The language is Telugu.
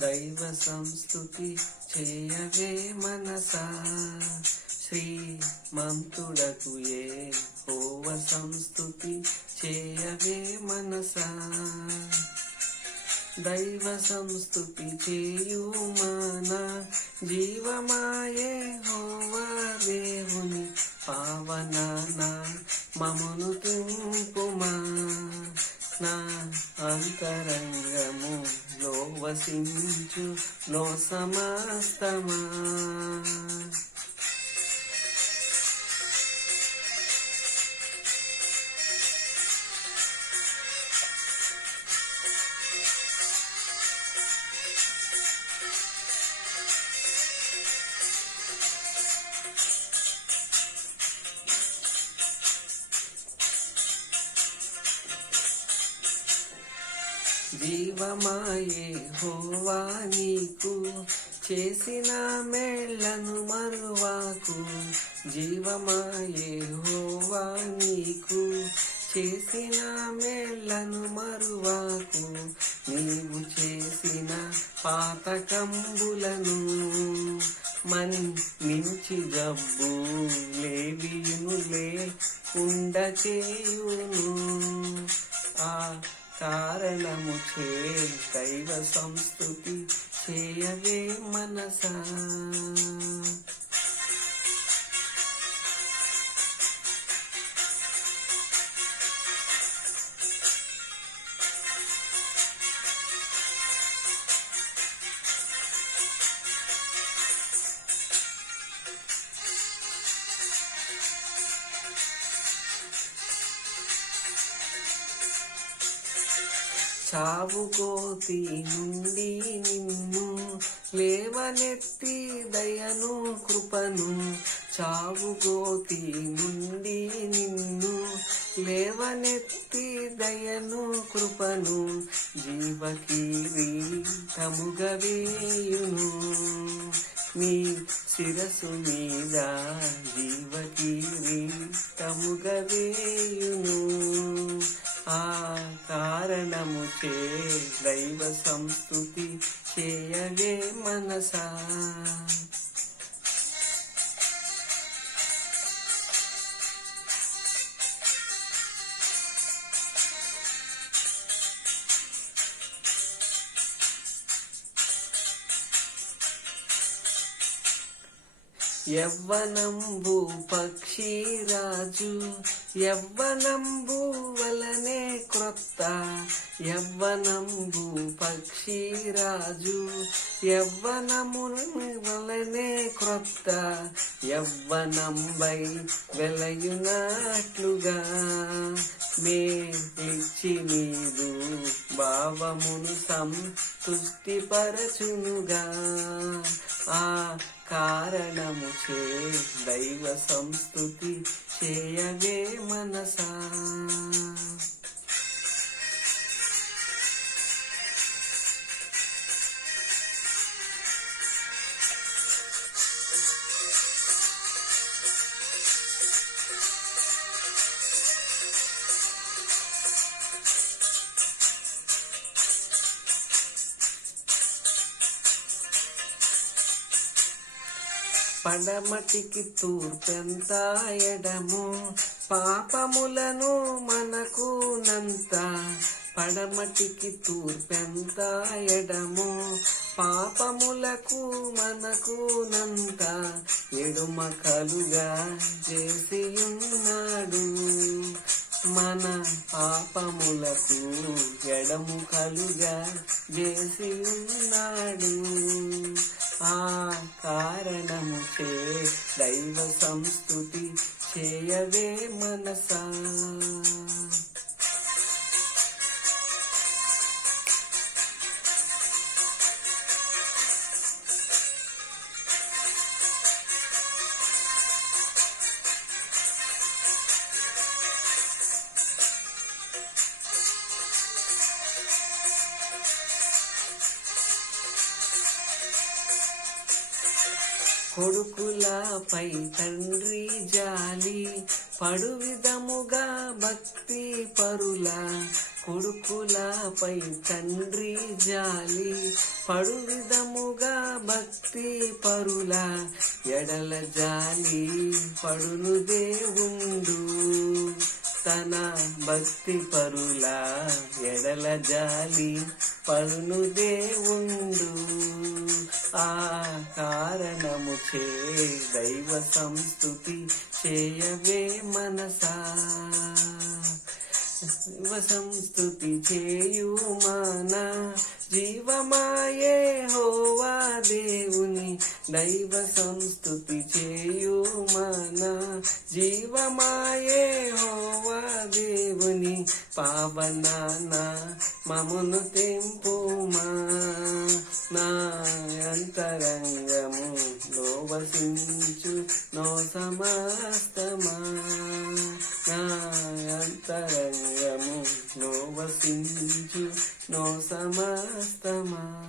దైవ సంస్తుతి చేయవే మనసా, శ్రీమంతుడకు యెహోవ సంస్తుతి చేయవే మనసా. దైవ సంస్తుతి చేయు మన జీవమాయే యెహోవా దేవుని పావన మమును తింపుమా. నా అంతరంగములో వసించు లో సమస్తమా. జీవమాయే యెహోవా నీకు చేసిన మేళ్లను మరువాకు. జీవమాయే యెహోవా నీకు చేసిన మేళ్లను మరువాకు. నీవు చేసిన పాతకంబులను మన్నించి జబ్బు లేవియును లేకుండ చేయును. ఆ కారణము చే దైవ సంస్తుతి చేయవే మనసా. చావు కోతి నుండి నిన్ను లేవనెత్తి దయను కృపను. చావు కోతి నుండి నిన్ను లేవనెత్తి దయను కృపను. జీవ కిరీటముగా వేయును నీ శిరసు మీద. జీవ కిరీటముగా వేయును. ఆ కారణము చే దైవ సంస్తుతి చేయవే మనసా. యవ్వనంబు పక్షిరాజు యవ్వనంబు వలనే క్రొత్త. యవ్వనంబు పక్షిరాజు యవ్వనము వలనే క్రొత్త. యవ్వనంబై వెలయునట్లుగా మేలిచ్చి నీదు భావమును సంతుష్టిపరచునుగా. ఆ కారణము చే దైవ సంస్తుతి చేయవే మనసా. పడమటికి తూర్పెంత ఎడము పాపములను మనకు నంత. పడమటికి తూర్పెంత ఎడము పాపములకు మనకు నంత. ఎడుమ కలుగా చేసియున్నాడు మన పాపములకు. ఎడము కలుగా చేసియున్నాడు. ఆ కారణము చే దైవ సంస్తుతి చేయవే మనసా. కొడుకులపై తండ్రి జాలి పడు విధముగా భక్తి పరుల కొడుకులపై తండ్రి జాలి. పడు విధముగా భక్తి పరుల ఎడల జాలి పడును దేవుండు. తన భక్తి పరుల ఎడల జాలి పడును దేవుండు. ఆ కారణముచే దైవ సంస్తుతి చేయవే మనసా. దైవ సంస్తుతి చేయు మన జీవమాయే హోవా దేవుని. దైవ సంస్తుతి చేయు మన జీవమాయే హోవా దేవుని. పావనాన మమును తెంపుమా. నా అంతరంగము లోవసించు నో సమస్తమా. నా అంతరంగము లోవసించు నో సమస్తమా.